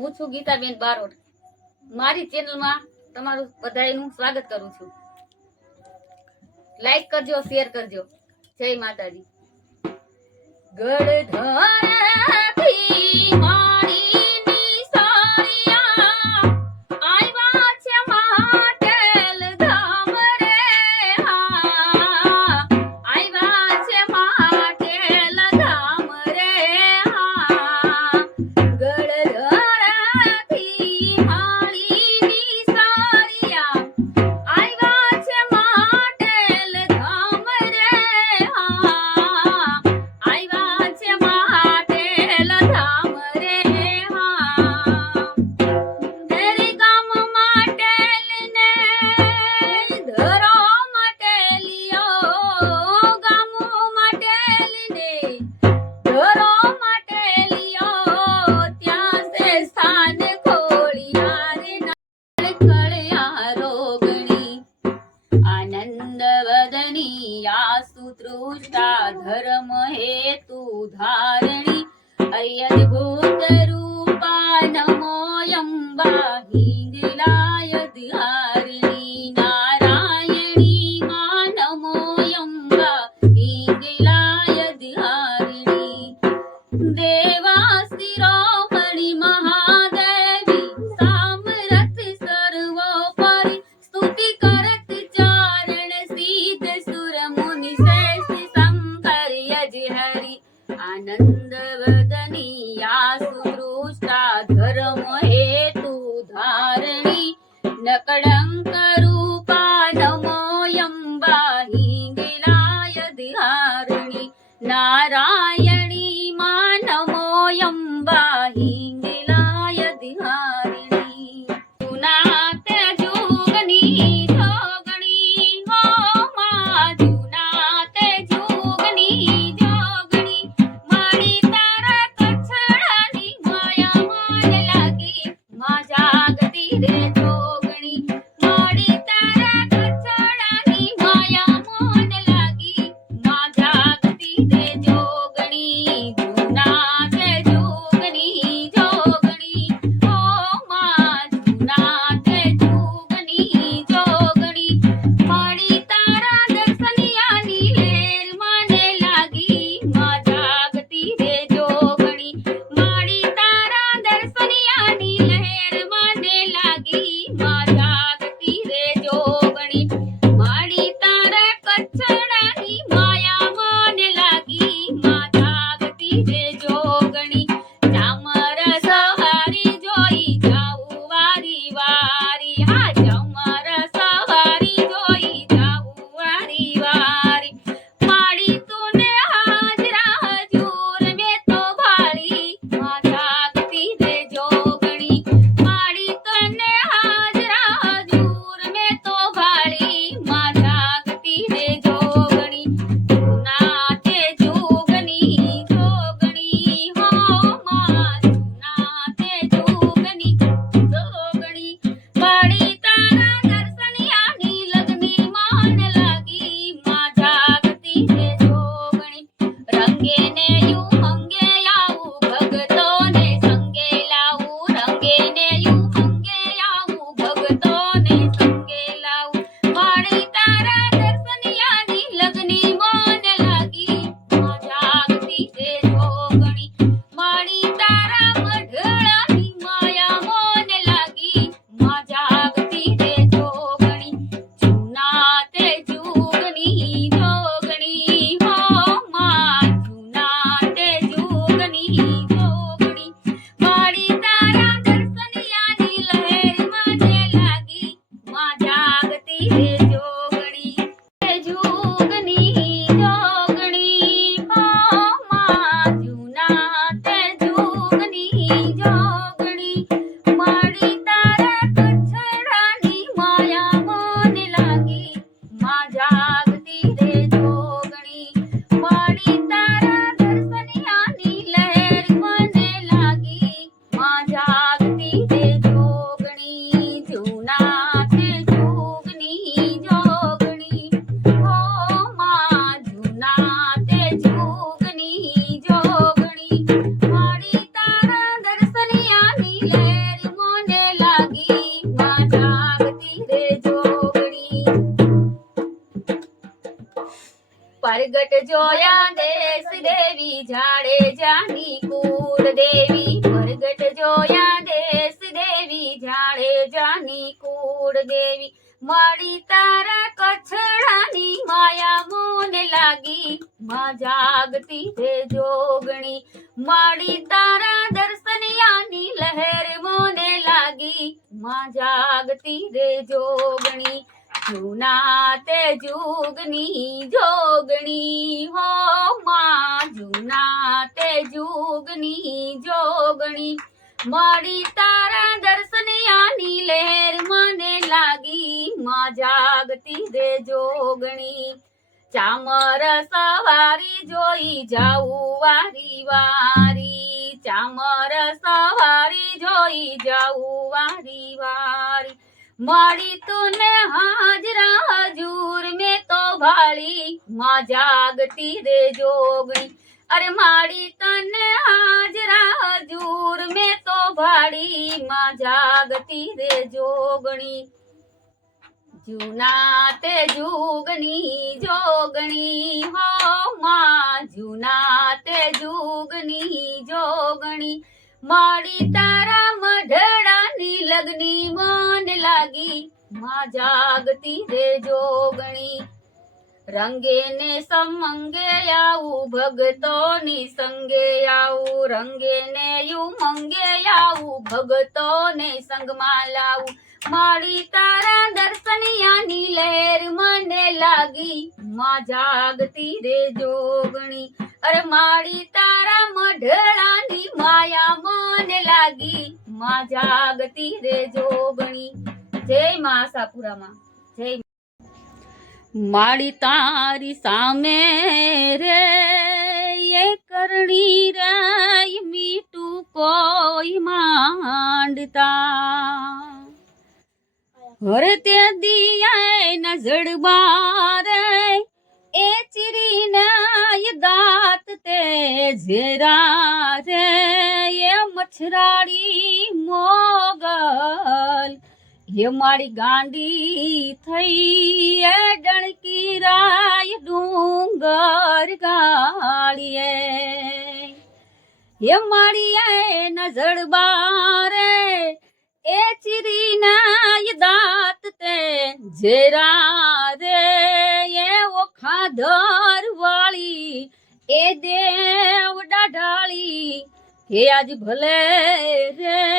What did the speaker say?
હું છું ગીતાબેન બારોટ. મારી ચેનલમાં તમારું બધાનું સ્વાગત કરું છું. લાઈક કરજો, શેર કરજો. જય માતાજી. ગળધરાથી માળીની સાળિયા આવ્યા છે માટેલ ધામ રે હા, આવ્યા છે માટેલ ધામ રે હા. ગળધરાથી માળીની સાળિયા આવ્યા છે માટેલ ધામ રે હા, આવ્યા છે માટેલ ધામ રે હા. દરેક ગામ માટેલને ધરો માટેલિયો, ગામ માટેલને ધરો માટેલિયો, ત્યાં સે સ્થાન ખોળિયાર કળ્યા રોગણી. આનંદ વદની આસુ તૃષ્ટા ધર્મ હેતુ ધારણી. અયદ્ભુત રૂપા નમો અંબા હિંગલાય ધારણી. નારાયણી માં નમો અંબા હિંગલાય ધારણી. દેવા શિરોમણી મહાદેવી સામરથ સર્વોપરી. સ્તુતિ કરત ચારણ સિદ્ધ સુર મુનિ શ્રેષ્ઠ શંકર યજ હરિ. આનંદ વદની આસુ તૃષ્ટા ધર્મ હેતુ ધારણી. નકળંક રૂપા નમો અંબા હિંગલાય ધારણી. નારાયણી માં નમો અંબા હિંગલાય ધારણી. જૂના તે જુગની જોગણી હો માં, જૂના તે જુગની જોગણી. મારી તારા કછડાની માયા માન લાગી, માં જાગતી રે જોગણી. મારી તારા કછડાની માયા મોન લાગી, માં જાગતી રે જોગણી. જૂના તે જોગની જોયા દેશ દેવી જાડેજાની કુળ દેવી પ્રગટ જોયા દેશ દેવી જાડેજાની કુળ દેવી માડી તારા કછડાની માયા મોને લાગી માં જાગતી રે જોગણી માડી તારા દર્શનિયાની લહેર મોને લાગી માં જાગતી રે જોગણી જૂના તે જુગની જોગણી હો માં જૂના તે જુગની જોગણી માડી તારા દર્શનિયાની લહેર મને લાગી માં જાગતી રે જોગણી ચામર સવારી જોઈ જાઉં વારી વારી ચામર સવારી જોઈ જાઉં વારી વારી માડી તુને હાજરા હજૂર મેં તો ભાળી માં જાગતી રે જોગણી અરે માડી તને હાજરા હજૂર મેં તો ભાળી માં જાગતી રે જોગણી જૂના તે જુગની જોગણી હો માં જૂના તે જુગની જોગણી માડી તારા મઢડાની લગની મન લાગી માં જાગતી રે જોગણી રંગે ને સમંગે આવું ભગતોની સંગે આવું રંગે ને યુમંગે આવું ભગતોને સંગમાં લાવું માડી તારા દર્શનિયાની લહેર મને લાગી માં જાગતી રે જોગણી અરે માડી તારા મઢડાની માયા મને લાગી માં જાગતી રે જોગણી જય માં આશાપુરામાં જય માડી તારી સામે રે એ કરણી રે મીઠું કોઈ માંડતા હરે તે દિયા ન જડબા રે એ ચીરીને દાંત તે ઝેરા રે એ મછરાડી મોગલ હે મારી ગાંડી થઈ એ ડણકી રાય ડુંગર ગાળીએ હે મારી એ નજર બારે એ ચીરીના દાંત તે જેરા રે એ ઓખાધર વાળી એ દેવ ડાઢાળી હે આજ ભલે રે